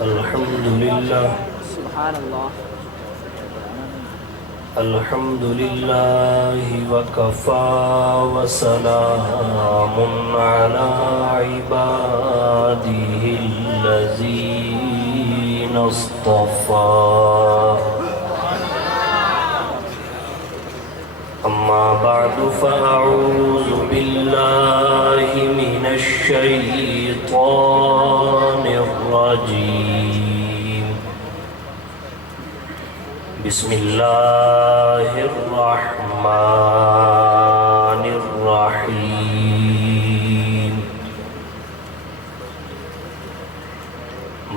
الحمدللہ سبحان اللہ الحمدللہ وکفا وسلام علی عبادہ الذین اصطفى اما بعد فاعوذ باللہ من الشیطان الرجیم بسم اللہ الرحمن الرحیم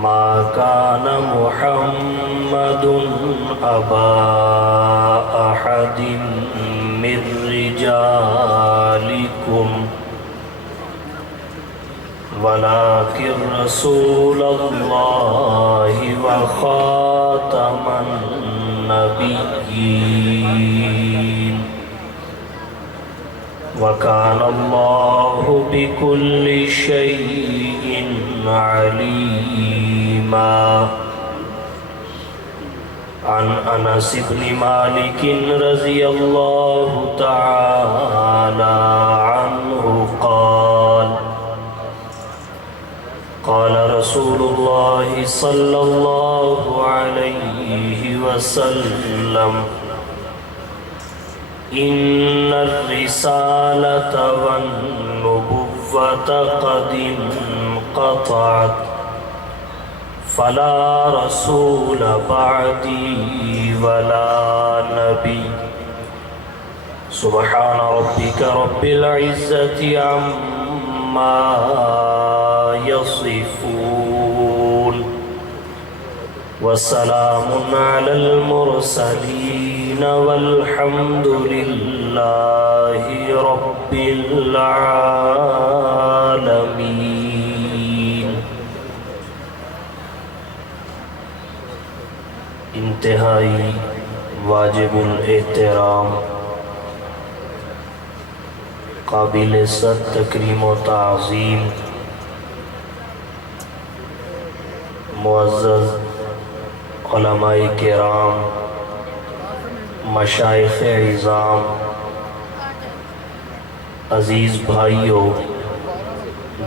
ما كان محمد أبا أحد من رجالكم ولكن رسول الله وخاتم النبيين وكان الله بكل شيء عليما عن انس بن مالك رضي الله تعالى عنه قال قال رسول الله صلى الله عليه وسلم إن الرسالة والنبوة قد انقطعت فلا رسول بعدي ولا نبي سبحان ربك رب العزة عما يصفون وسلام على المرسلين والحمد لله رب العالمين انتہائی واجب الاحترام قابل صد تکریم و تعظیم معزز علماء کرام مشائخ عظام عزیز بھائیوں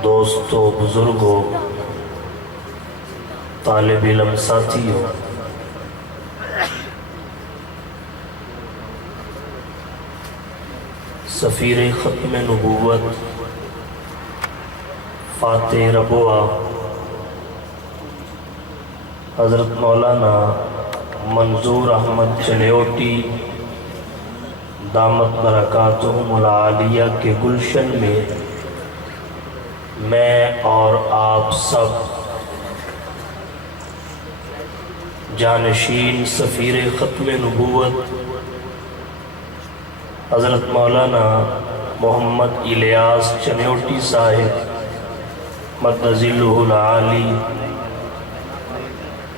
دوستوں بزرگوں طالب علم ساتھیوں سفیر ختم نبوت فاتح ربوہ حضرت مولانا منظور احمد چنیوٹی دامت برکاتہم العالیہ کے گلشن میں میں اور آپ سب جانشین سفیر ختم نبوت حضرت مولانا محمد الیاس چنیوٹی صاحب مد ظلہ العالی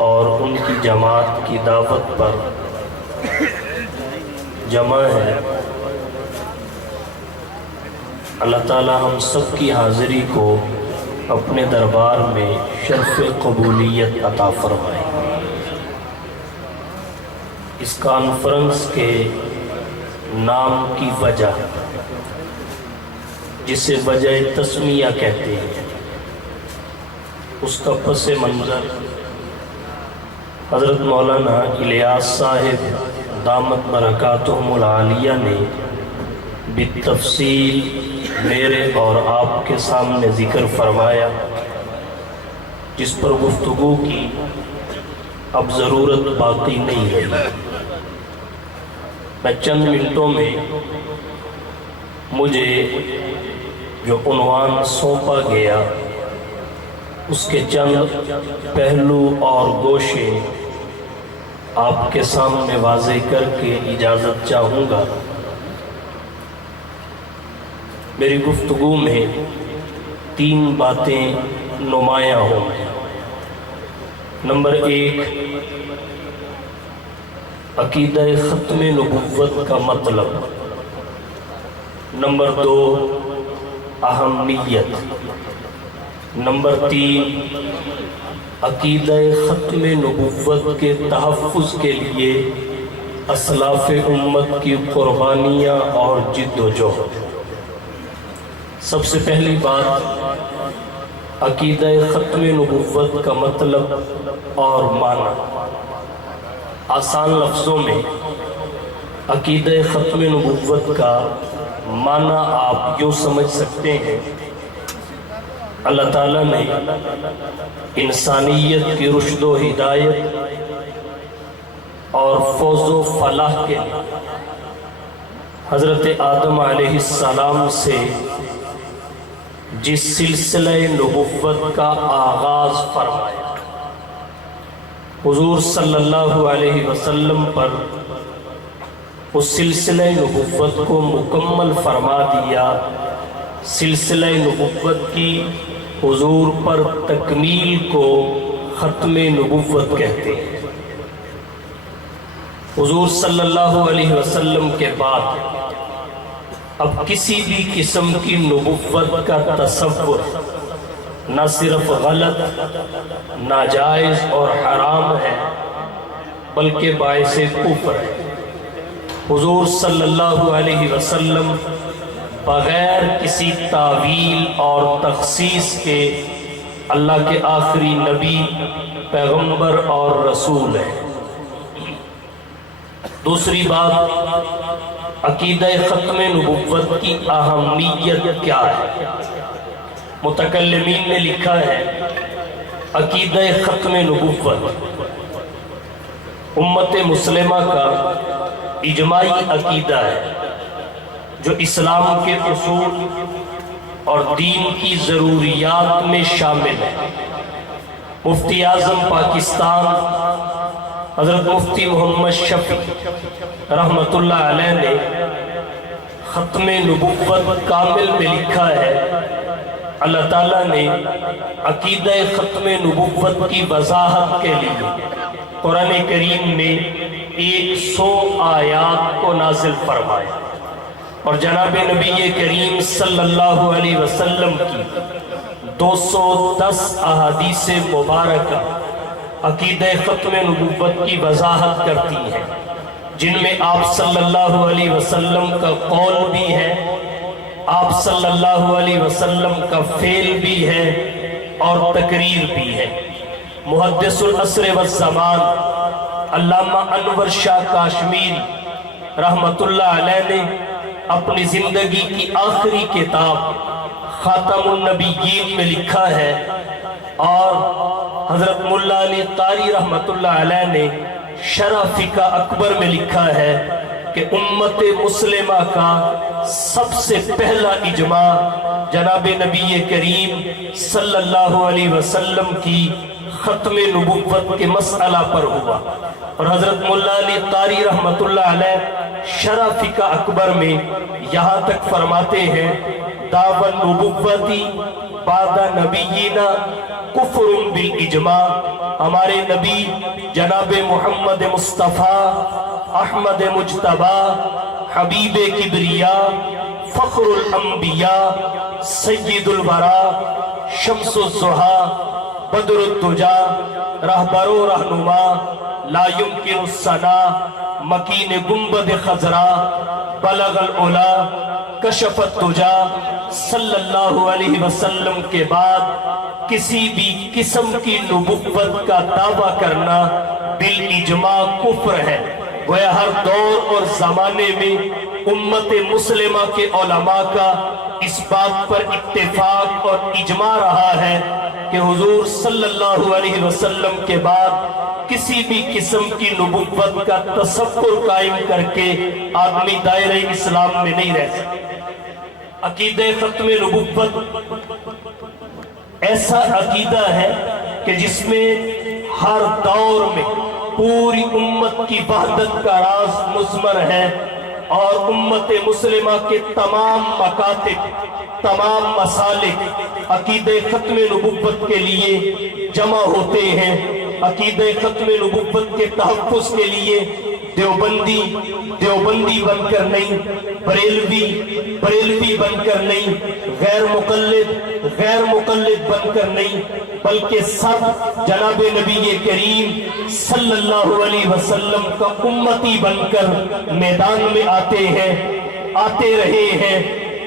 اور ان کی جماعت کی دعوت پر جمع ہے اللہ تعالی ہم سب کی حاضری کو اپنے دربار میں شرف قبولیت عطا فرمائے۔ اس کانفرنس کے نام کی وجہ جسے وجہ تسمیہ کہتے ہیں اس کا پس منظر حضرت مولانا الیاس صاحب دامت برکاتہم العالیہ نے بالتفصیل میرے اور آپ کے سامنے ذکر فرمایا، جس پر گفتگو کی اب ضرورت باقی نہیں ہے۔ میں چند منٹوں میں مجھے جو عنوان سونپا گیا اس کے چند پہلو اور گوشے آپ کے سامنے واضح کر کے اجازت چاہوں گا۔ میری گفتگو میں 3 باتیں نمایاں ہوں گی۔ نمبر 1، عقیدہ ختم نبوت کا مطلب۔ نمبر 2، اہمیت۔ نمبر 3، عقیدہ ختم نبوت کے تحفظ کے لیے اسلاف امت کی قربانیاں اور جد و جہد۔ سب سے پہلی بات، عقیدہ ختم نبوت کا مطلب اور معنی۔ آسان لفظوں میں عقیدہ ختم نبوت کا معنی آپ یوں سمجھ سکتے ہیں، اللہ تعالیٰ نے انسانیت کی رشد و ہدایت اور فوز و فلاح کے لیے حضرت آدم علیہ السلام سے جس سلسلہ نبوت کا آغاز فرمایا، حضور صلی اللہ علیہ وسلم پر اس سلسلہ نبوت کو مکمل فرما دیا۔ سلسلہ نبوت کی حضور پر تکمیل کو ختم نبوت کہتے ہیں۔ حضور صلی اللہ علیہ وسلم کے بعد اب کسی بھی قسم کی نبوت کا تصور نہ صرف غلط، ناجائز اور حرام ہے، بلکہ باعث کفر ہے۔ حضور صلی اللہ علیہ وسلم بغیر کسی تعویل اور تخصیص کے اللہ کے آخری نبی، پیغمبر اور رسول ہے۔ دوسری بات، عقیدہ ختم نبوت کی اہمیت کیا ہے؟ متکلمین نے لکھا ہے، عقیدہ ختم نبوت امت مسلمہ کا اجماعی عقیدہ ہے جو اسلام کے اصول اور دین کی ضروریات میں شامل ہے۔ مفتی اعظم پاکستان حضرت مفتی محمد شفیع رحمۃ اللہ علیہ نے ختم نبوت کامل میں لکھا ہے، اللہ تعالیٰ نے عقیدہ ختم نبوت کی وضاحت کے لیے قرآن کریم میں 100 آیات کو نازل فرمایا، اور جناب نبی کریم صلی اللہ علیہ وسلم کی 210 احادیث مبارکہ عقیدہ ختم نبوت کی وضاحت کرتی ہیں، جن میں آپ صلی اللہ علیہ وسلم کا قول بھی ہے، آپ صلی اللہ علیہ وسلم کا فعل بھی ہے اور تقریر بھی ہے۔ محدث العصر والزمان علامہ انور شاہ کاشمیری رحمت اللہ علیہ نے اپنی زندگی کی آخری کتاب خاتم النبیین میں لکھا ہے، اور حضرت مولا علی قاری رحمت اللہ علیہ نے شرح فقہ اکبر میں لکھا ہے کہ امت مسلمہ کا سب سے پہلا اجماع جناب نبی کریم صلی اللہ علیہ وسلم کی ختم نبوت کے مسئلہ پر ہوا، اور حضرت مولا علی قاری رحمت اللہ علیہ شرح فقہ اکبر میں یہاں تک فرماتے ہیں، دعوی النبوتی بعد نبینا کفر بالاجماع، ہمارے نبی جناب محمد مصطفیٰ احمد مجتبیٰ حبیب کبریاء فخر الانبیاء سید الورا شمس الضحیٰ بدر الدجا رہبر و رہنما لا يمکن الثنا مکین گنبد خضرا بلغ العلا کشف الدجا صلی اللہ علیہ وسلم کے بعد کسی بھی قسم کی نبوت کا دعویٰ کرنا بالاجماع کفر ہے۔ گویا ہر دور اور زمانے میں امت مسلمہ کے علماء کا اس بات پر اتفاق اور اجماع رہا ہے کہ حضور صلی اللہ علیہ وسلم کے بعد کسی بھی قسم کی نبوت کا تصور قائم کر کے آدمی دائرہ اسلام میں نہیں رہ سکتا۔ عقیدہ ختم نبوت ایسا عقیدہ ہے کہ جس میں ہر دور میں پوری امت کی وحدت کا راز مضمر ہے، اور امت مسلمہ کے تمام مکاتب، تمام مسالک अकीदे खत्म नबुव्वत के लिए जमा होते हैं। अकीदे खत्म नबुव्वत के तहफ़्फ़ुज़ के लिए देवबंदी बनकर नहीं, बरेलवी बनकर नहीं, गैर मुक़ल्लिद बनकर नहीं, बल्कि सब जनाब नबी करीम सल्लल्लाहु अलैहि वसल्लम का उम्मती बनकर मैदान में आते हैं, आते रहे हैं,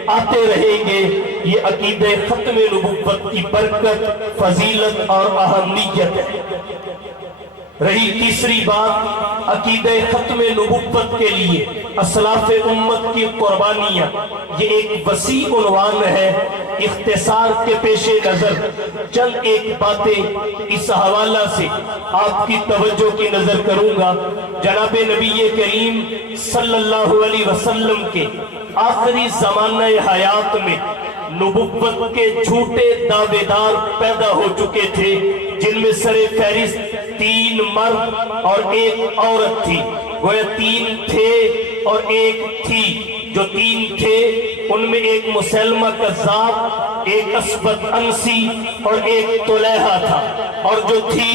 आते रहेंगे। ये अकीदे खत्म नबुव्वत की बरकत, फजीलत और अहमियत है। रही तीसरी बात, अकीदे खत्म नबुव्वत के लिए असलाफ़ उम्मत की कुर्बानियाँ, ये एक वसी उन्वान है। इख्तिसार के पेशे नज़र चंद एक बातें इस हवाला से आपकी तवज्जो की नज़र करूँगा। जनाब नबी करीम सल्लल्लाहु अलैहि वसल्लम के आखिरी ज़माना हयात में नबुव्वत के झूठे दावेदार पैदा हो चुके थे, जिनमें सरे फहरिस्त 3 मर्द और 1 औरत थी। गोया 3 थे और 1 थी। जो 3 थे उनमें एक मुसलमा कज़्ज़ाब, एक अस्बद अंसी और एक तुलैहा था, और जो थी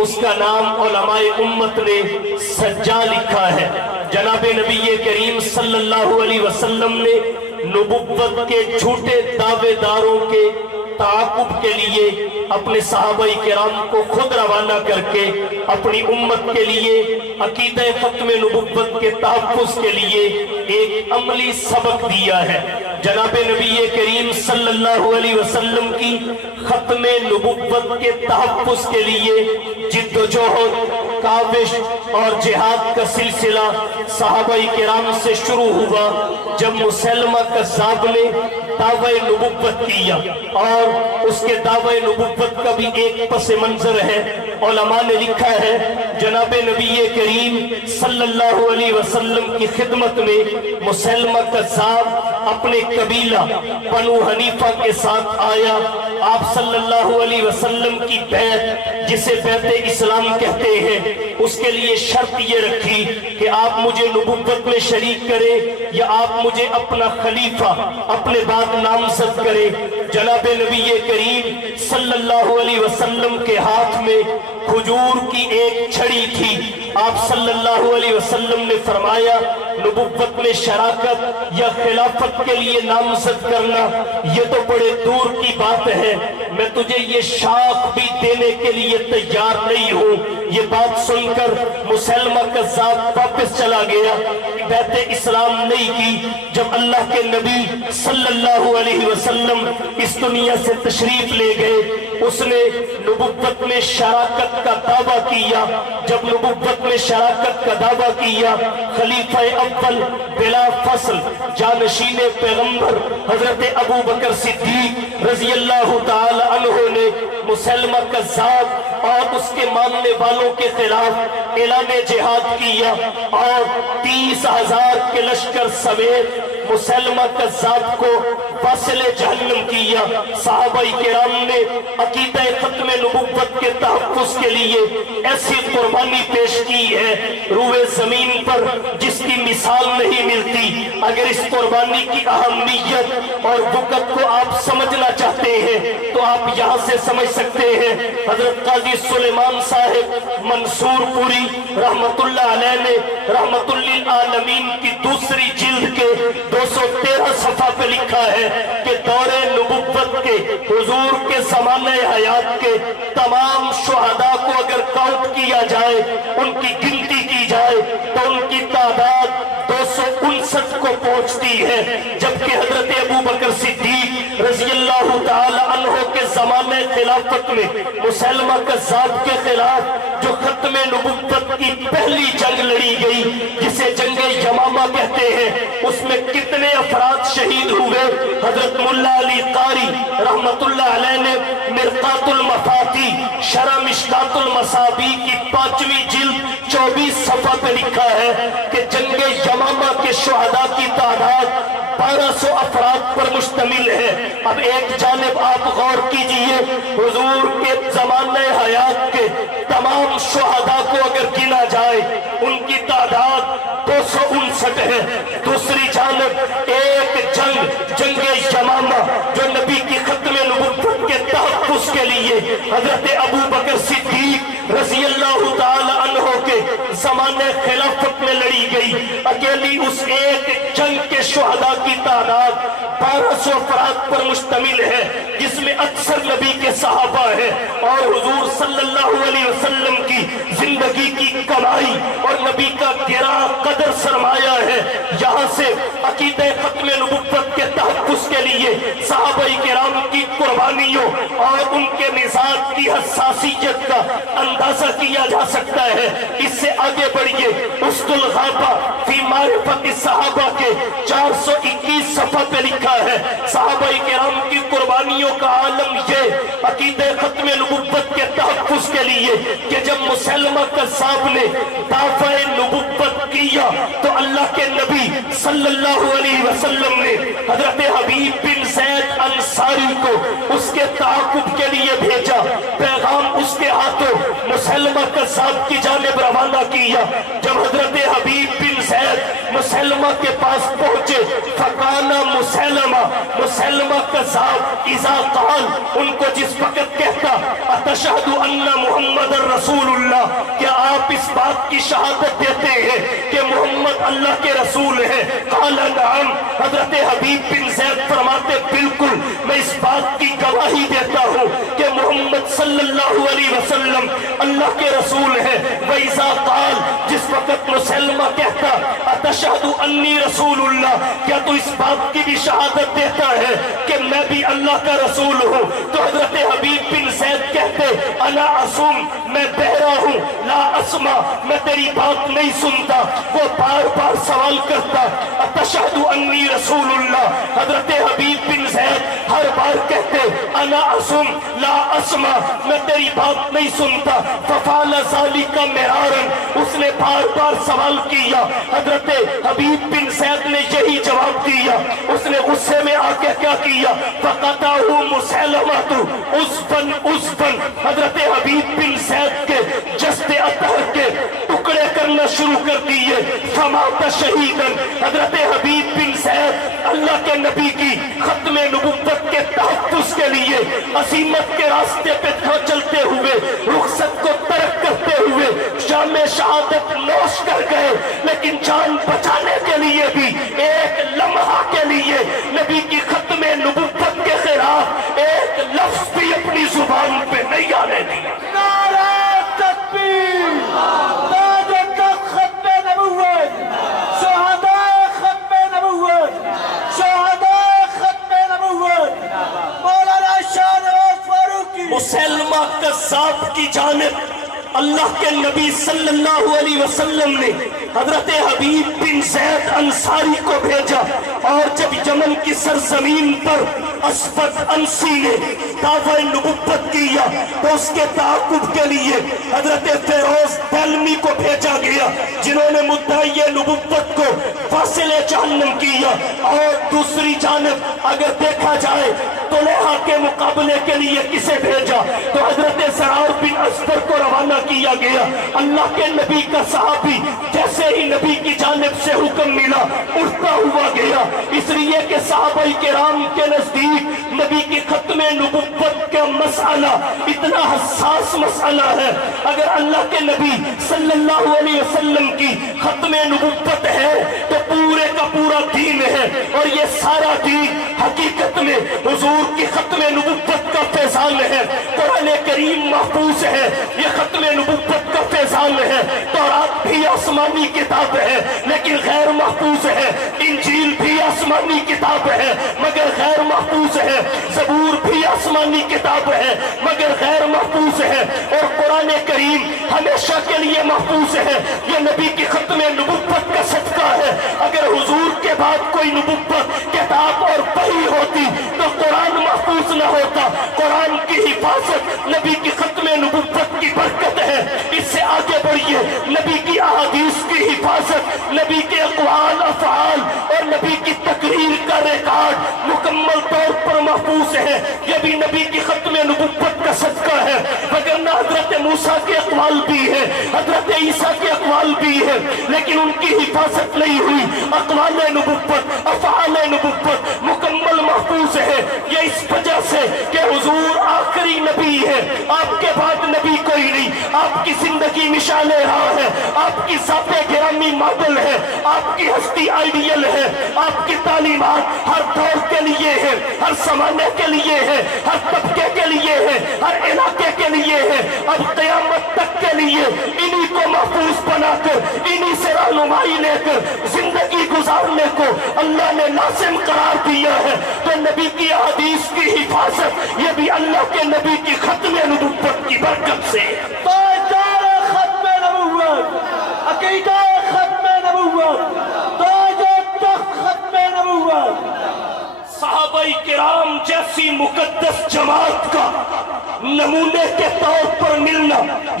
उसका नाम उलमाए उम्मत ने सज्जा लिखा है। जनाब नबी करीम सल्लल्लाहु अलैहि वसल्लम ने नबुव्वत के झूठे दावेदारों के ताक़ुब के लिए अपने सहाबाई किराम को खुद रवाना करके अपनी उम्मत के लिए अकीदे खत्म नबुव्वत के तहफ़्फ़ुज़ के लिए एक अमली सबक दिया है। जनाब नबी करीम सल्लल्लाहु अलैहि वसल्लम की खत्म नबुव्वत के तहफ़्फ़ुज़ के लिए जिद्दोजहद, काविश और जिहाद का सिलसिला सहाबाई किराम से शुरू हुआ। जब मुसलमा कज़्ज़ाब ने दावे नबुव्वत किया, और उसके दावे नबुव्वत का भी एक पस मंजर है। उलमा ने लिखा है, जनाब नबी करीम सल्लल्लाहु अलैहि वसल्लम की खिदमत में मुसलमा कज़्ज़ाब अपने कबीला बनु हनीफा के साथ आया। आप सल्लल्लाहु अलैहि वसल्लम की बैत, जिसे बैत इस्लाम कहते हैं, उसके लिए शर्त ये रखी कि आप मुझे नबुव्वत में शरीक करें या आप मुझे अपना खलीफा अपने बाद नामज़द करें। जनाब नबी करीम सल्लल्लाहु अलैहि वसल्लम के हाथ में खजूर की एक छड़ी थी। आप सल्लल्लाहु अलैहि वसल्लम ने फरमाया, नबुव्वत में शराकत या खिलाफत के लिए नामज़द करना ये तो बड़े दूर की बात है, मैं तुझे ये शाख भी देने के लिए तैयार नहीं हूँ। ये बात सुनकर मुसलमा कज़्ज़ाब वापस चला गया, बैत इस्लाम नहीं की। जब अल्लाह के नबी सल्लल्लाहु अलैहि वसल्लम इस दुनिया से तशरीफ ले गए, उसने नबुव्वत में शराकत का दावा किया। जब नबुव्वत में शराकत का दावा किया, खलीफा अव्वल बिला फसल जानशीने पैगंबर हजरत अबू बकर सिद्दीक रज़ी अल्लाह ताला अन्हु ने मुसलमा कज़्ज़ाब और उसके मानने वालों के खिलाफ ऐलान जिहाद किया, और 30,000 के लश्कर समेत मुसलमा कज़्ज़ाब को फासिले जहन्नम किया। सहाबाई किराम ने अकीदा खत्म नबुव्वत के तहफ़्फ़ुज़ के लिए ऐसी कुर्बानी पेश की है रूए ज़मीन पर जिसकी मिसाल नहीं मिलती। अगर इस कुर्बानी की अहमियत और वक़्त को आप समझना चाहते हैं तो आप यहाँ से समझ सकते हैं। हज़रत क़ाज़ी सुलेमान साहिब मंसूरपुरी रहमतुल्लाह अलैह ने रहमतुल लिल आलमीन की दूसरी जिल्द के 213 सफ़ा पे लिखा है कि दौरे नबुव्वत के हुजूर के ज़माने हयात के तमाम शुहदा को अगर काउंट किया जाए, उनकी गिनती की जाए, तो उनकी तादाद 259 को पहुंचती है। जबकि हजरत अबू बकर सिद्दीक रज़ी अल्लाह ताला अन्हु के ज़माने खिलाफत में मुसलमा कज़्ज़ाब के खिलाफ जो खत्म नबुव्वत की पहली जंग लड़ी गई, जिसे जंगे यमामा कहते हैं, उसमें कितने अफराद शहीद हुए। हजरत मुल्ला अली कारी रहमतुल्लाह अलैह ने मिरकातुल मफाती शरह मिशकातुल मसाबी की 5वीं जिल्द 24 सफ़ा पे लिखा है कि जंगे यमामा के शुहदा की तादाद 1200 अफराद पर मुश्तमिल है। अब एक जानिब आप गौर कीजिए, हुजूर के ज़माने हयात के तमाम शुहदा को अगर गिना जाए उनकी तादाद 259 है। दूसरी जानिब एक जंगे यमामा जो नबी की खत्म नबुव्वत تحفظ کے لیے حضرت ابو بکر صدیق رضی اللہ تعالی عنہ کے زمانے خلافت میں لڑی گئی اکیلی اس ایک جنگ کے شہداء کی تعداد 1200 افراد پر مشتمل ہے، جس میں اکثر نبی کے صحابہ ہیں اور حضور صلی اللہ علیہ وسلم کی زندگی کی کمائی اور نبی کا گراں قدر سرمایہ ہے۔ یہاں سے عقیدہ ختم نبوت کے تحفظ کے لیے صحابہ کرام کی قربانیوں اور ان کے مزاج کی حساسیت کا اندازہ کیا جا سکتا ہے۔ اس سے آگے بڑھیے، اسد الغابہ فی معرفت الصحابہ کے 421 صفحہ پہ لکھا ہے، صحابہ کرام کی قربانیوں کا عالم یہ عقیدہ ختم نبوت کے تحفظ کے لیے کہ جب مسلمہ کذاب نے دعویٰ نبوت کیا تو اللہ کے نبی صلی اللہ علیہ وسلم نے حضرت حبیب بن زید انصاری کو اس کے تعاقب کے لیے بھیجا، پیغام اس کے ہاتھوں مسلمہ کذاب کی جانب روانہ کیا۔ جب حضرت حبیب بن زید مسلمہ کے پاس پہنچے، فقانا مسلمہ کذاب اذا قال، ان کو جس وقت کہتا اتشہد ان محمد رسول اللہ، کیا آپ اس بات کی شہادت دیتے ہیں کہ محمد اللہ کے رسول ہے؟ قال نعم، حضرت حبیب بن زید فرماتے بالکل، میں اس بات کی گواہی دیتا ہوں کہ محمد صلی اللہ علیہ وسلم اللہ کے رسول ہے۔ وَإِذَا قَالَ، جس وقت مسلمہ کہتا اتشہد انی رسول اللہ، کیا تو اس بات کی بھی شہادت دیتا ہے کہ میں بھی اللہ کا رسول ہوں؟ تو حضرت حبیب بن زید کہتے انا اسم، میں بہرا ہوں، لا اسمع، میں تیری بات نہیں سنتا۔ وہ بار بار سوال کرتا اتشہد انی رسول اللہ، حضرت حبیب بن زید ہر بار کہتے انا اسم لا اسمع، میں تیری بات نہیں سنتا۔ ففعل ذلک مرارا، اس نے بار بار سوال کیا، حضرت حبیب بن زید نے یہی جواب دیا۔ اس نے غصے میں آ کے کیا کیا؟ فقطعہ مسلمۃ عصباً، حضرت حبیب بن زید کے جسد اطہر کے ٹکڑے کرنا شروع کر دیے۔ فمات شہیداً، حضرت حبیب بن زید اللہ کے نبی کی ختم نبوت کے تحفظ کے لیے عظیمت کے راستے پہ چلتے ہوئے، رخصت کو ترک کرتے ہوئے شام شہادت نوش کر گئے، لیکن جان بچانے کے لیے بھی ایک لمحہ کے لیے نبی کی ختم نبوت کے خلاف ایک لفظ بھی اپنی زبان پہ نہیں آنے دیا۔ نعرہ تکبیر، تاج تخت ختم نبوت، شہدائے ختم نبوت، شہدائے ختم نبوت، مولانا شاہ نواز فاروقی۔ مسلمہ کذاب کی جانب اللہ کے نبی صلی اللہ علیہ وسلم نے حضرت حبیب بن زید انصاری کو بھیجا، اور جب یمن کی سرزمین پر اسود انسی نے دعویٰ نبوت کیا تو اس کے تعاقب کے لیے حضرت فیروز دہلوی کو بھیجا گیا، جنہوں نے مدعی نبوت کو فاصل جہنم کیا۔ اور دوسری جانب اگر دیکھا جائے طلحہ کے مقابلے کے لیے کسے بھیجا تو حضرت زرار بن اسفر کو روانہ کیا گیا۔ اللہ کے نبی کا صحابی جیسے ہی نبی کی جانب سے حکم ملا اٹھتا ہوا گیا، اس لیے کہ صحابہ کرام کے نزدیک نبی کی ختم نبوت کا مسئلہ اتنا حساس مسئلہ ہے۔ اگر اللہ کے نبی صلی اللہ علیہ وسلم کی ختم نبوت ہے تو پورے کا پورا دین ہے، اور یہ سارا دین حقیقت میں حضور کی ختم نبوت کا فیضان ہے۔ قرآن کریم محفوظ ہے، یہ ختم نبوت کا فیضان ہے۔ تورات بھی آسمانی کتاب ہے لیکن غیر محفوظ ہے، انجیل بھی آسمانی کتاب ہے مگر غیر محفوظ ہے، زبور بھی آسمانی کتاب ہے مگر غیر محفوظ ہے، اور قرآن کریم ہمیشہ کے لیے محفوظ ہے۔ یہ نبی کی ختم نبوت کا صدقہ ہے۔ اگر حضور کے بعد کوئی نبوت کتاب اور وحی ہوتی تو قرآن محفوظ نہ ہوتا۔ قرآن کی حفاظت نبی کی ختم نبوت کی برکت ہے۔ اس سے آگے बढ़िए नबी की अहादीस की हिफाजत, नबी के अक़वाल अफ़आल और नबी की तकरीर का रिकॉर्ड मुकम्मल तौर पर महफूज है। ये भी नबी की खत्म नबुव्वत का सदका है, वगरना हजरत मूसा के अक़वाल भी है, हजरत ईसा के अक़वाल भी है, लेकिन उनकी हिफाजत नहीं हुई। अक़वाल नबुव्वत, अफ़आल नबुव्वत मुकम्मल महफूज है। ये इस वजह से कि हुजूर आखिरी नबी है, आपके बाद नबी कोई नहीं। आपकी जिंदगी मिसाल राह है, आपकी ज़ाते गिरामी मॉडल है, आपकी हस्ती आइडियल है, आपकी तालीमात हर दौर के लिए है, हर ज़माने के लिए है, हर तबके के लिए है, हर इलाके के लिए है, अब क़यामत तक के लिए। इन्हीं को महफूज बनाकर, इन्हीं से रहनुमाई लेकर जिंदगी गुजारने को अल्लाह ने लाज़िम करार दिया है। तो नबी की हदीस की हिफाजत ये भी अल्लाह के नबी की खत्म नबुव्वत की बरकत से। ताजदार खत्म नबुव्वत, अकीदा खत्म नबुव्वत, ताज तख्त खत्म नबुव्वत। सहाबाई किराम जैसी मुकद्दस जमात का नमूने के तौर पर मिलना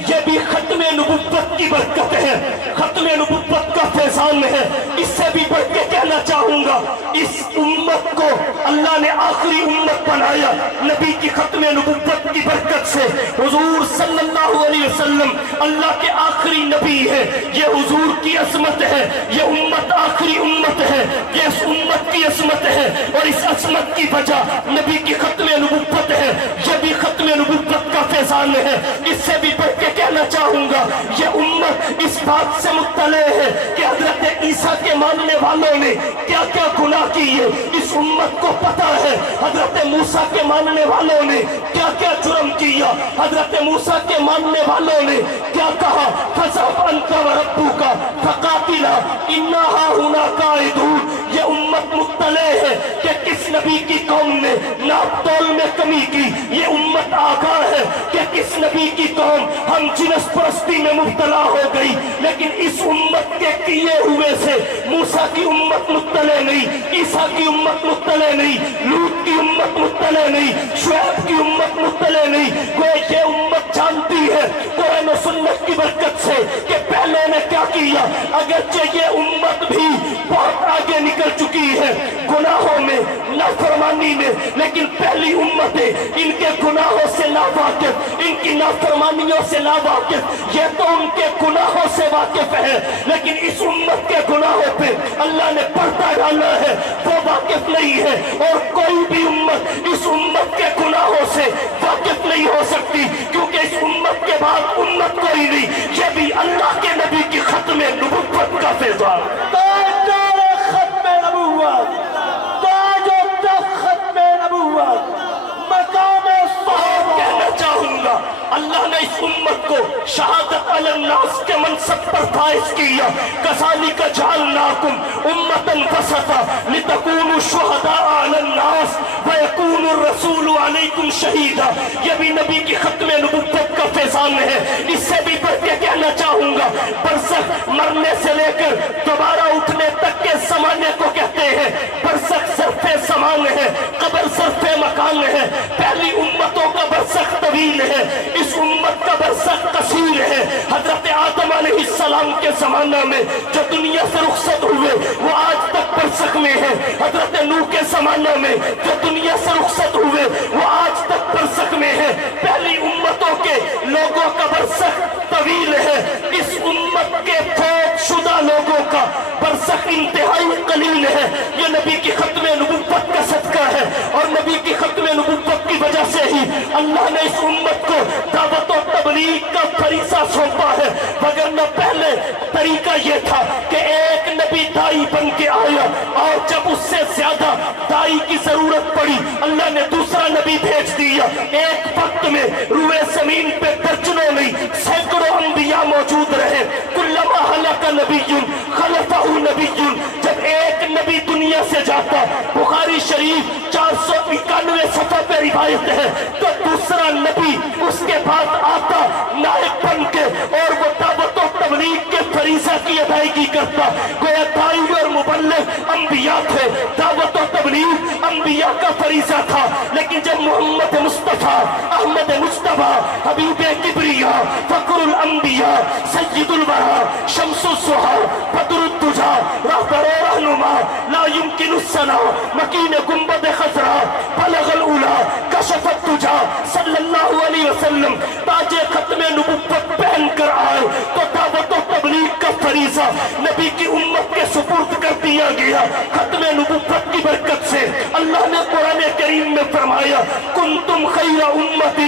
यह भी खत्म नबुव्वत की बरकत है, खत्म नबुव्वत का फैजान है। इससे भी बढ़ के कहना चाहूंगा, इस उम्मत को अल्लाह ने आखिरी उम्मत बनाया नबी की खत्म नबुव्वत की बरकत से। हुजूर सल्लल्लाहु अलैहि वसल्लम अल्लाह के आखिरी नबी है। ये हुजूर की असमत है, ये उम्मत आखिरी उम्मत है, ये इस उम्मत की असमत है और इस असमत की वजह नबी की खत्म नबुव्वत है। यह भी खत्म नबुव्वत का फैजान है। इससे भी बढ़ के कहना चाहूंगा, ये उम्मत इस बात से मुत्तले है कि हजरत ईसा के मानने वालों ने क्या क्या गुनाह किए, इस उम्मत को पता है। हजरत मूसा के मानने वालों ने क्या क्या जुर्म किया, हजरत मूसा के मानने वालों ने क्या कहा, फज़हब अंता व रब्बुका फक़ातिला इन्ना हाहुना काइदून। ये उम्मत मुत्तले है कि किस नबी की कौम ने नाप तोल में कमी की। ये उम्मत आगाह है कि किस नबी की कौम हम जिनस परस्ती में मुब्तला हो गई। लेकिन इस उम्मत के किए हुए से मूसा की उम्मत मुत्तले नहीं, ईसा की उम्मत मुत्तले नहीं, लूत की उम्मत मुत्तले नहीं, शुएब की उम्मत मुत्तले नहीं। ये उम्मत जानती है कुरान और सुन्नत की बरकत से कि पहले ने क्या किया। अगरचे ये उम्मत भी बहुत आगे निकल चुकी है गुनाहों में, नाफरमानी में, लेकिन पहली उम्मतें इनके गुनाहों से ना वाकिफ, इनकी नाफरमानियों से ना वाकिफ। ये तो उनके गुनाहों से वाकिफ है, लेकिन इस उम्मत के गुनाहों पे अल्लाह ने पर्दा डाला है, वो वाकिफ नहीं है। और कोई भी उम्मत इस उम्मत के गुनाहों से वाकिफ नहीं हो सकती, क्योंकि इस उम्मत के बाद उम्मत कोई नहीं। ये भी अल्लाह के नबी की खत्म नबुव्वत का फैज़ान। ताजदार खत्म नबुव्वत, ताज तख्त खत्म नबुव्वत, मकाम सहाबा। कहना चाहूंगा, अल्लाह ने इस उम्मत को शहादत अलन्नास के मनसब पर फाइज किया। कज़ालिका जअलनाकुम उम्मतन वसता लितकूनु शुहदा अलन्नास व यकूनु रसूलु अलैकुम शहीदा। यह भी नबी की खत्म नबुव्वत का फैज़ान है। इससे भी बढ़ के कहना चाहूंगा, बरसख मरने से लेकर दोबारा उठने तक के ज़माने को कहते हैं। बरसख सरफे ज़मान है, कब्र सरफे मकान है। पहली उम्मतों का बरसख तवील है, इस उम्मत का बरसख कसीर है। हजरत आदम अलैहिस्सलाम के जमाना में जो दुनिया से रुखसत हुए वो आज तक बरसख में है। हजरत नूह के जमाना में जो दुनिया से रुखसत हुए वो आज तक बरसख में है। पहली उम्मतों के लोगों का बरसख तवील है, इस उम्मत के फौत शुदा लोगों का बरसख इंतहाई कलील है। ये नबी की खत्म नबुव्वत का सदका है और नबी की खत्म नबुव्वत की वजह से ही अल्लाह ने इस उम्मत को दावत और तबलीग का फरीसा सौंपा है। वगरना पहले तरीका यह था कि एक नबी दाई बन के आया और जब उससे ज्यादा दाई की जरूरत पड़ी अल्लाह ने दूसरा नबी भेज दिया। एक वक्त में रुए जमीन पे दर्जनों नहीं सैकड़ों अंबिया मौजूद रहे। कुल्लमा हलका नबियुन खलफहु नबियुन, जब एक नबी दुनिया से जाता, बुखारी शरीफ 491 सफ़ा पे रिवायत है, तो दूसरा नबी उसके बाद आता नायब बन के और वो दावत और तबलीग के फरीज़ा की अदायगी करता। गोया दाई और मुबल्लिग अंबिया थे, दावत और तबलीग अंबिया का फरीज़ा था। लेकिन जब मोहम्मद मुस्तफ़ा, अहमद मुस्तफ़ा, हबीब किबरिया, फखरुल अंबिया, سید الورا شمس الضحا بدر الدجا رہبر و رہنما لا يمكن الثنا مکین گنبد خضرا بلغ العلا کشف الدجا صلی اللہ علیہ وسلم تاج ختم نبوت پہن کر آئے تو دعوت و تبلیغ کا فریضہ نبی کی امت کے سپرد کر دیا گیا۔ ختم نبوت کی برکت سے اللہ نے قرآن کریم میں فرمایا کنتم خیر امت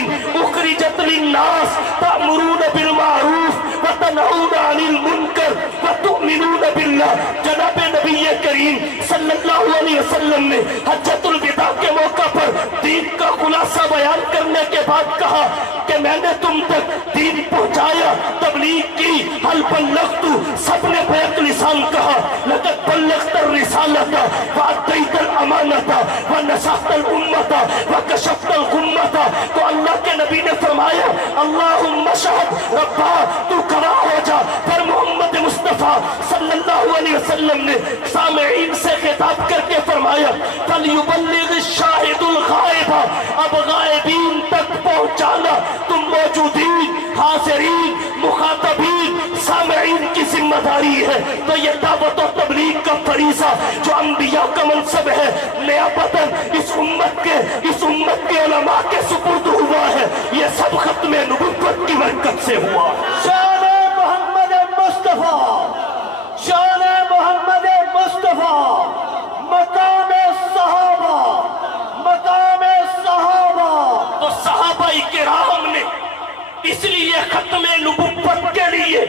اخرجت للناس تأمرون بالمعروف وتنہون عن المنکر وتؤمنون باللہ۔ جناب نبی کریم صلی اللہ علیہ وسلم نے حجۃ الوداع کے موقع پر دین کا خلاصہ بیان کرنے کے بعد کہا کہ میں نے تم تک دین پہنچایا، تبلیغ کی، حل بلغت، سب نے بیک لسان کہا لقد بلغت الرسالۃ وأدیت الامانۃ ونصحت الامۃ وکشفت الغمۃ۔ تو اللہ کے نبی نے فرمایا اللہم اشہد، ربا تو گواہ ہو جا۔ پھر محمد مصطفیٰ صلی اللہ علیہ وسلم نے سامعین سے خطاب کر کے فرمایا فَلْيُبَلِّغِ الشَّاهِدُ الْغَائِبَ، اب غائبین تک پہنچانا تم موجودین، حاضرین، مخاطبین، سامعین کی ذمہ داری ہے۔ تو یہ دعوت و تبلیغ کا فریضہ جو انبیاء کا منصب ہے نیابتاً اس امت کے علماء کے سپرد ہوا ہے، یہ سب ختم نبوت کی برکت سے ہوا۔ شان محمد مصطفیٰ، شان محمد مصطفیٰ، مقام صحابہ، مقام صحابہ۔ تو صحابہ کرام نے اس لیے ختم نبوت کے لیے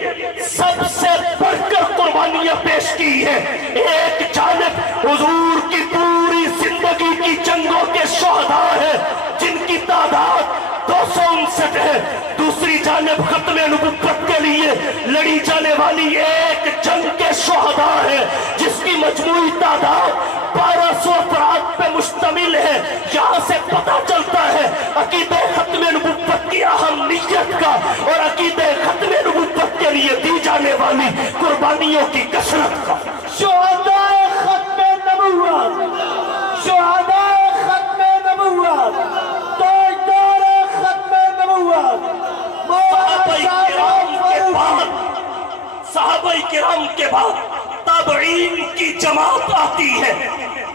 سب سے بڑھ کر قربانیاں پیش کی ہیں۔ ایک جانب حضور کی پوری زندگی کی جنگوں کے شہداء ہیں جن کی تعداد 259 ہے، دوسری جانب ختم نبوت کے لیے لڑی جانے والی ایک جنگ کے شہداء ہیں جس کی مجموعی تعداد 1200 افراد پہ مشتمل ہے۔ یہاں سے پتہ چلتا ہے عقیدہ ختم نبوت کی اہمیت کا اور عقیدہ ختم نبوت کے لیے دی جانے والی قربانیوں کی کثرت کا۔ شہداء ختم نبوت، شہداء ختم نبوت، تاجدار ختم نبوت، صحابہ کرام کے بعد تابعین کی جماعت آتی ہے۔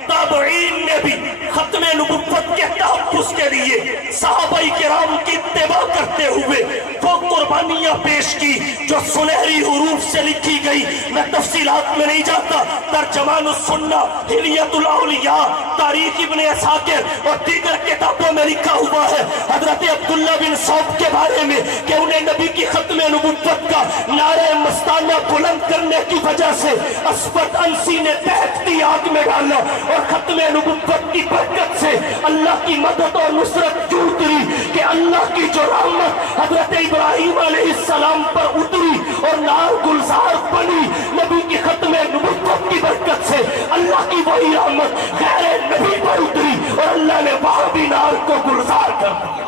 تابعین نے بھی ختم نبوت کے تحفظ کے لیے صحابہ کرام کی اتباع کرتے ہوئے وہ قربانیاں پیش کی جو سنہری حروف سے لکھی گئی۔ میں تفصیلات میں نہیں جاتا، ترجمان السنہ، حلیت الاولیاء، تاریخ ابن عساکر اور دیگر کتابوں میں لکھا ہوا ہے حضرت عبداللہ بن سعد کے بارے میں کہ انہیں نبی کی ختم نبوت کا نعرہ مستانہ بلند کرنے کی وجہ سے اسود انسی نے دہکتی آگ میں ڈالا اور ختم نبوت کی برکت سے اللہ کی مدد اور نصرت جو اتری کہ اللہ کی جو رحمت حضرت ابراہیم علیہ السلام پر اتری اور نار گلزار بنی نبی کی ختم نبوت کی برکت سے اللہ کی وہی رحمت غیر نبی پر اتری اور اللہ نے وہاں بھی نار کو گلزار کر دیا،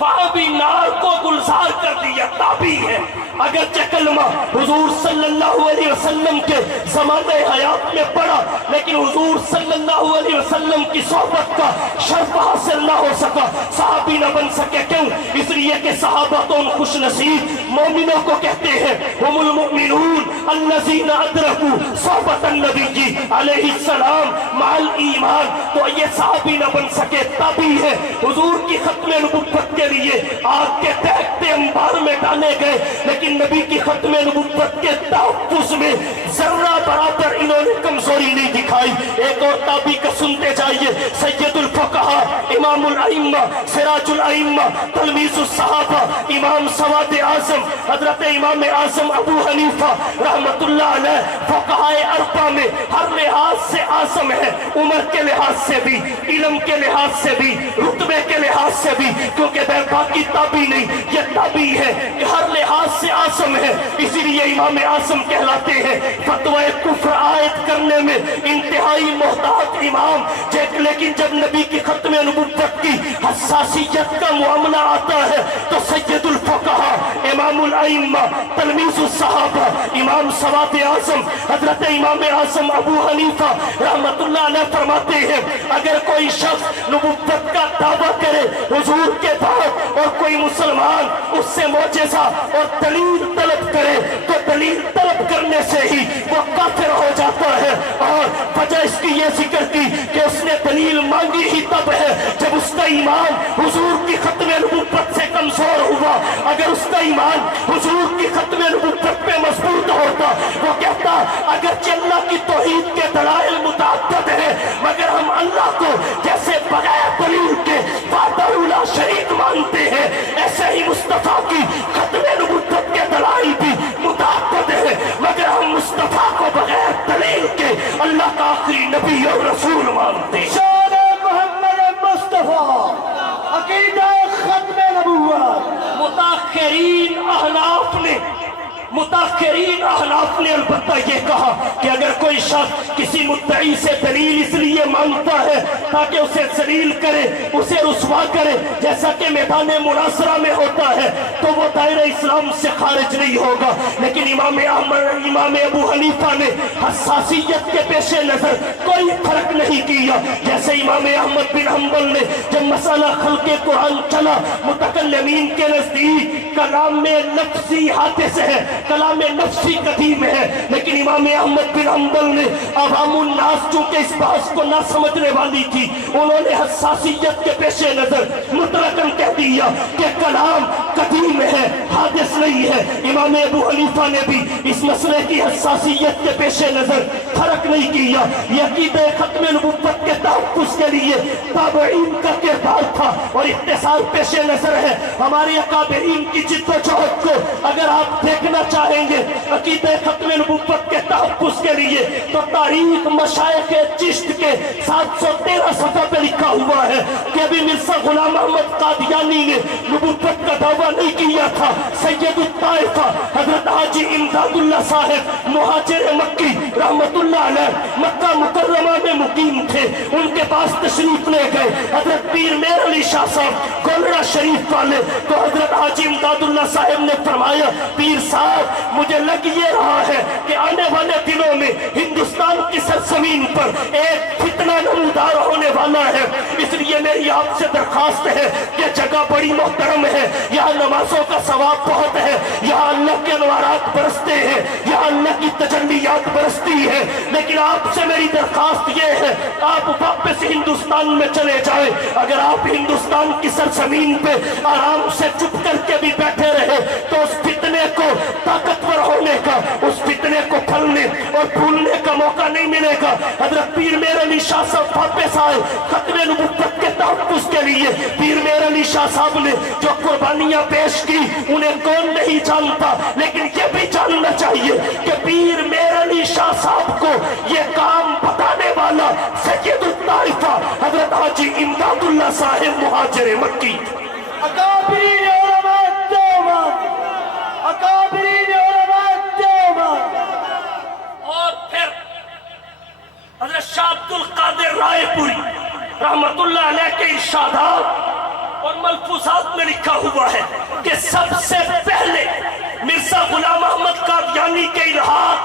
وہاں بھی نار کو گلزار کر دیا۔ تابعی ہے اگرچہ کلمہ حضور صلی اللہ علیہ وسلم کے زمانہ حیات میں پڑا لیکن حضور صلی اللہ علیہ وسلم کی صحبت کا شرف حاصل نہ ہو سکا، صحابی نہ بن سکے۔ کیوں؟ اس لیے کہ صحابہ تو ان خوش نصیب مومنوں کو کہتے ہیں ہم المؤمنون الذین ادرکوا صحبت النبی علیہ السلام مع الایمان۔ تو یہ صحابی نہ بن سکے، تابعی ہے حضور کی ختم نبوت کے لیے آگ کے دہکتے انبار میں ڈالے گئے لیکن نبی کی ختم نبوت کے تحفظ میں ذرہ برابر انہوں نے کمزوری نہیں دکھائی۔ ایک اور تابعی کا سنتے جائیے، سید الفقہاء، امام الائمہ، سراج الائمہ، تلمیذ الصحابہ، امام سواد اعظم حضرت امام اعظم ابو حنیفہ رحمت اللہ علیہ فقہاء اربعہ میں ہر لحاظ سے اعظم ہے، عمر کے لحاظ سے بھی، علم کے لحاظ سے بھی، رتبے کے لحاظ سے بھی، کیونکہ باقی تابعی نہیں، یہ تابعی ہے کہ ہر لحاظ سے اعظم ہے، اسی لیے امام اعظم کہلاتے ہیں۔ فتوی کفر عائد کرنے میں انتہائی محتاط امام، لیکن جب نبی کی ختم نبوت کی حساسیت کا معاملہ آتا ہے تو سید الفقہاء امام इमाम अइम्मा तलमीज़ सहाबा इमाम सवात आज़म हजरत इमाम आज़म अबू हनीफा रहमतुल्लाह अलैह फरमाते हैं, अगर कोई शख्स नबुव्वत का दावा करे हुजूर के बाद और कोई मुसलमान उससे मोजेज़ा और दलील तलब करे तो दलील तलब करने से ही वो काफिर हो जाता है। और वजह इसकी ये जिक्र की कि उसने दलील मांगी ही तब है जब उसका ईमान हुजूर की खत्म नबुव्वत से कमजोर हुआ। अगर उसका ईमान हुजूर की खत्म नबुव्वत पे मजबूत होता, वो कहता अगर अल्लाह की तौहीद के दलाइल मुतअद्दिद है मगर हम अल्लाह को जैसे बगैर दलील के वाहदहुल्ला शरीक मानते हैं, ऐसे ही मुस्तफा की खत्म नबुव्वत के दलाइल भी मुतअद्दिद है मगर हम मुस्तफा को बगैर दलील के अल्लाह का आखिरी नबी और रसूल मानते हैं। शान मोहम्मद मुस्तफा अकीदा खत्म नबुव्वत। मुताखिरीन अहनाफ ने अलबत्ता ये कहा कि अगर कोई शख्स किसी मुद्दई से दलील इसलिए मांगता है ताकि उसे जलील करे, उसे रुसवा करे, जैसा कि मैदान मुनासरा में होता है, तो वो दायरे इस्लाम से खारिज नहीं होगा। लेकिन इमाम अबू हनीफा ने हसासियत के पेश नजर कोई फर्क नहीं किया। जैसे इमाम अहमद बिन हम्बल ने जब मसला खल्क़े कुरान चला, मुतकल्लिमीन के नजदीक कलाम में नफ्सी हादिस है, कलाम में नफ्सी कदीम है, लेकिन इमाम अहमद बिन हम्बल ने अवामुन नास चूंकि इस बात को ना समझने वाली थी, उन्होंने हसासियत के पेश नजर मुतलकन कह दिया कि कलाम कदीम है, हादिस नहीं है। इमाम अबू हनीफा ने भी इस मसले की हसासियत के पेश नजर फर्क नहीं किया। यह अक़ीदा खत्म नबुव्वत के तहफ़्फ़ुज़ के लिए ताबईन का किरदार था और इत्तिसाल पेश नजर है। हमारे अकाबिरीन की जिद्दोजहद को अगर आप देखना चाहेंगे अक़ीदा खत्म नबुव्वत के तहफ़्फ़ुज़ के लिए, तो तारीख मशाइख़ चिश्त के 713 सफ़ा पे लिखा हुआ है कि अभी मिर्ज़ा गुलाम अहमद कादियानी ने नबुव्वत का दावा नहीं किया था। सैयद ताइफा हजरत हाजी इमदादुल्लाह साहब मुहाजिर मक्की रहमतुल्लाह अलैह मक्का मुकर्रमा में मुकीम थे, उनके पास तशरीफ ले गए हजरत पीर मेर अली शाह साहब गोलरा शरीफ वाले। तो हजरत हाजी इमदादुल्लाह साहब ने फरमाया, पीर साहब मुझे लग ये रहा है कि आने वाले दिनों में हिंदुस्तान की सरजमीन पर एक फितना नमूदार होने वाला है, इसलिए मेरी आपसे दरखास्त है कि जगह बड़ी मोहतरम है, यहाँ नमाजों का सवाब बहुत है, यहाँ अल्लाह के अनवारात बरसते हैं, यहाँ अल्लाह की तजल्लियात बरसती है, लेकिन आपसे मेरी दरखास्त ये है आप वापस हिंदुस्तान में चले जाएं। अगर आप हिंदुस्तान की सरजमीन पे आराम से चुप करके भी बैठे रहे तो उस फितने को ताकतवर होने का, उस फितने को फलने और फूलने का मौका नहीं मिलेगा। हजरत पीर मेर अली शाह साहब वापस आए खत्म नबुव्वत के तहफ़्फ़ुज़ के लिए। पीर मेर अली शाह साहब ने जो कुर्बानियां पेश की उन्हें कौन नहीं जानता, लेकिन ये भी जानना चाहिए कि पीर मेर अली शाह साहब को ये काम बताने वाला सैयद ताइफा हजरत हाजी इमदादुल्लाह साहिब मुहाजिर मक्की। अकाबिरीन उलमा देवबंद, अकाबिरीन उलमा देवबंद। और फिर हजरत शाह अब्दुल कादिर रायपुरी रहमतुल्लाह अलैह के इरशादात और मलफूजात में लिखा हुआ है कि सबसे पहले मिर्जा गुलाम अहमद कादियानी के इल्हाद,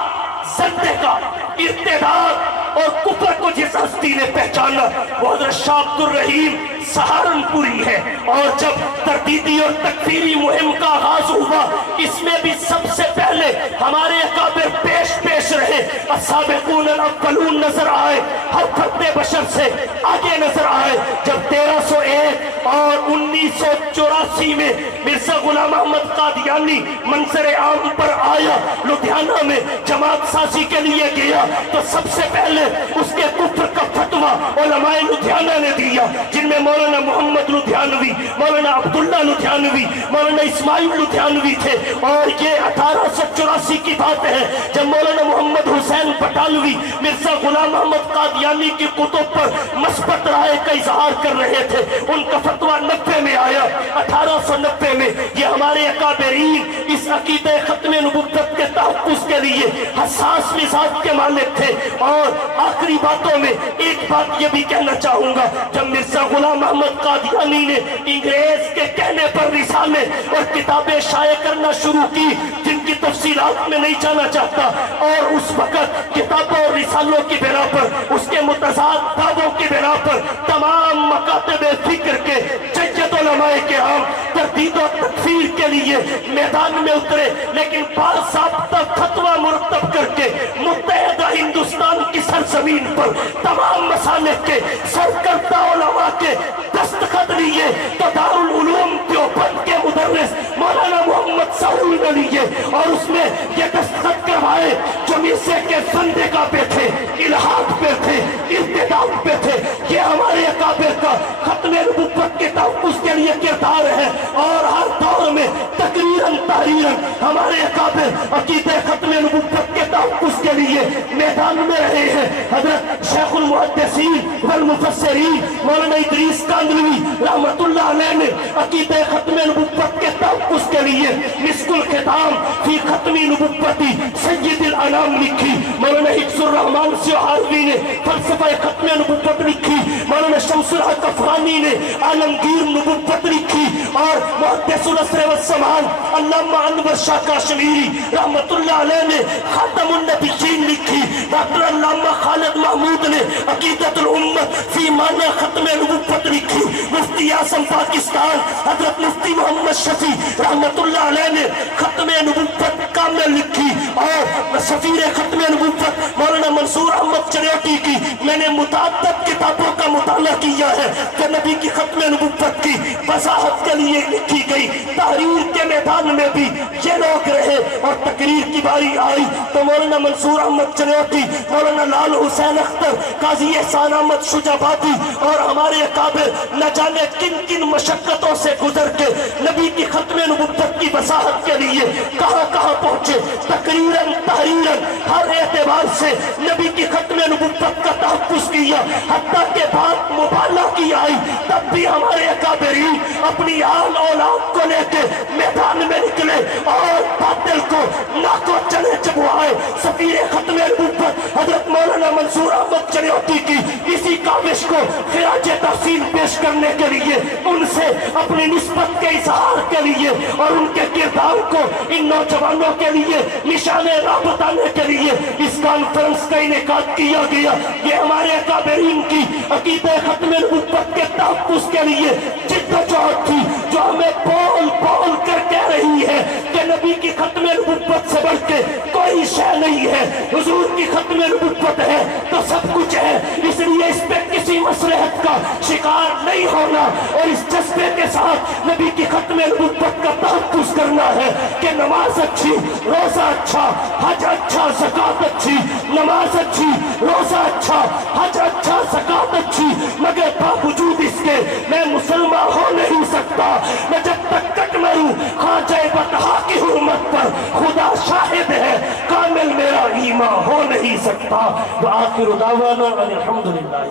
ज़ंदगा, इर्तिदाद और कुफर को जिस हस्ती ने पहचाना वो हजरत शाह अब्दुल रहीम सहारनपुरी है। और जब तरदीदी और तकफीरी मुहिम का आगाज हुआ, इसमें भी सबसे पहले हमारे अकाबिर पेश रहे, अस्साबिकून अल-अव्वलून नजर आए, हर फर्द बशर से आगे नजर आए। जब 1301 और 1984 में मिर्जा गुलाम अहमद कादियानी मंजर आम पर आया, लुधियाना में जमात साजी के लिए गया, तो सबसे पहले उसके कुफ्र का फतवा उलमाए लुधियाना ने दिया, जिनमें मौलाना मोहम्मद लुधियानवी, मौलाना अब्दुल्ला लुधियानवी, मौलाना इस्माइल लुधियानवी थे। और ये 1884 की बात है जब मौलाना मोहम्मद हुसैन बटालवी मिर्जा गुलाम अहमद कादियानी की कुतुब पर मस्बत राय का इजहार कर रहे थे। उनका फतवा 90 में आया, 1890 में। ये हमारे अकाबिरीन इस अकीदे खत्म नबुव्वत के तहफ़्फ़ुज़ के लिए हसास मिजाज के मालिक थे। और आखिरी बातों में एक बात ये भी कहना चाहूंगा, जब मिर्जा गुलाम अहमद कादियानी ने अंग्रेज के कहने पर रिसाले और किताबें शाये करना शुरू की जिनकी तफसीलात में नहीं जाना चाहता, और उस वक्त किताबों और रिसालों की बिना पर, उसके मुतज़ाद दावों की बिना पर तमाम मकातब फिक्र के जज्जत उलमाए किराम तरदीद और तकफीर के लिए मैदान में उतरे, लेकिन बाज़ाब्ता फतवा मुरतब करके मुत्तहिदा हिंदुस्तान की सरजमीन पर तमाम मसालिक के सरकर्ता उलमा के दस्तखत लिए तो दारुल उलूम देवबंद के मुदर्रिस मौलाना मोहम्मद साहुल ने लिए और उसमें ये दस्तखत करवाए जो मिर्ज़े के फंदेगा पे थे, इल्हाद पे थे, इर्तिदाद पे थे। ये हमारे अकाबिर का खत्म नबुव्वत के तहफ़्फ़ुज़ के लिए किरदार है और हर दौर में तकरीरन तहरीरन हमारे अकाबिर अकीदे खत्म नबुव्वत के तहफ़्फ़ुज़ के लिए मैदान में रहे हैं। हज़रत शेखुल मुहद्दिसीन वल मुफस्सिरीन मौलाना इदरीस कांदलवी रहमतुल्लाह अलैह ने अकीदे खत्म नबुव्वत के तहफ़्फ़ुज़ के लिए मिस्कुल खिताम फी खत्मी नबुव्वती सय्यदुल अनाम लिखी। मौलाना हिफ्ज़ुर रहमान सिहारवी ने फलसफा खत्म नबुव्वत लिखी। मौलाना शमसुल हक अफ़गानी ने आलमगीर नबुव्वत लिखी और मुहद्दिसुल असर व ज़मान अल्लामा अनवर शाह काश्मीरी रहमतुल्लाह अलैह ने खातमुन नबिय्यीन लिखी। डॉक्टर अल्लामा खालिद महमूद ने अकीदतुल उम्मत फी माना खत्म नबुव्वत लिखी। मुफ्ती आज़म पाकिस्तान हज़रत मुफ्ती मोहम्मद शफी रहमतुल्लाह अलैह ने खत्म नबुव्वत कामिल लिखी और सफीर खत्म नबुव्वत मौलाना मंसूर अहमद चरियाती की मैंने मुतअद्दिद किताबों का मुताला किया है कि नबी की खत्म नबुव्वत की वज़ाहत के लिए लिखी गई। तहरीर के मैदान में भी ये लोग रहे और तकरीर की बारी आई तो मौलाना मंसूर अहमद चरियाती, मौलाना लाल हुसैन अख्तर, काजी एहसान अहमद शुजाबादी और हमारे अकाबिर न जाने किन किन मशक्कतों से गुजर के नबी की खत्म नबुव्वत की वज़ाहत के लिए कहाँ कहाँ पहुंचे। तकरीरन तहरीरन हर एतबार से नबी की खत्म नबुव्वत का तहफ़्फ़ुज़ किया। हत्ता के बाद मुबाला की आई तब भी हमारे अकाबिरीन अपनी आल औलाद को लेके मैदान में निकले और बातिल को नाको चले चबुआए। सफीर खत्म नबुव्वत हज़रत मौलाना मंसूर अहमद चरियाती की इसी काविश को खिराज तहसीन पेश करने के लिए, उनसे अपनी निस्बत के इजहार के लिए और उनके किरदार को इन नौजवानों के लिए निशाने राह बताने के लिए इस कॉन्फ्रेंस का इनेकाद किया गया। ये हमारे अकाबिरीन की अकीदे खत्म नबुव्वत के तहफ़्फ़ुज़ के लिए जिद्दोजहद थी जो हमें बोल बोल कर कह रही है कि नबी की खत्म नबुव्वत से बढ़ के कोई शय नहीं है। हुजूर की खत्म नबुव्वत है तो सब कुछ है, इसलिए इस पे किसी मसलहत का शिकार नहीं होना और इस जज्बे के साथ नबी की खत्म नबुव्वत का तहफ़्फ़ुज़ करना है कि नमाज अच्छी, रोज़ा अच्छा, हज अच्छा, ज़कात अच्छी, नमाज अच्छी, रोज़ा अच्छा, हज अच्छा, ज़कात अच्छी, मगर बावजूद इसके मैं मुसलमान हो नहीं सकता। मैं जब तक कट मरूं ख़ाजा बतहा की हुर्मत पर खुदा शाहिद है, कामिल मेरा ईमान हो नहीं सकता। व आखिरु दावाना अनिल हम्दुलिल्लाह।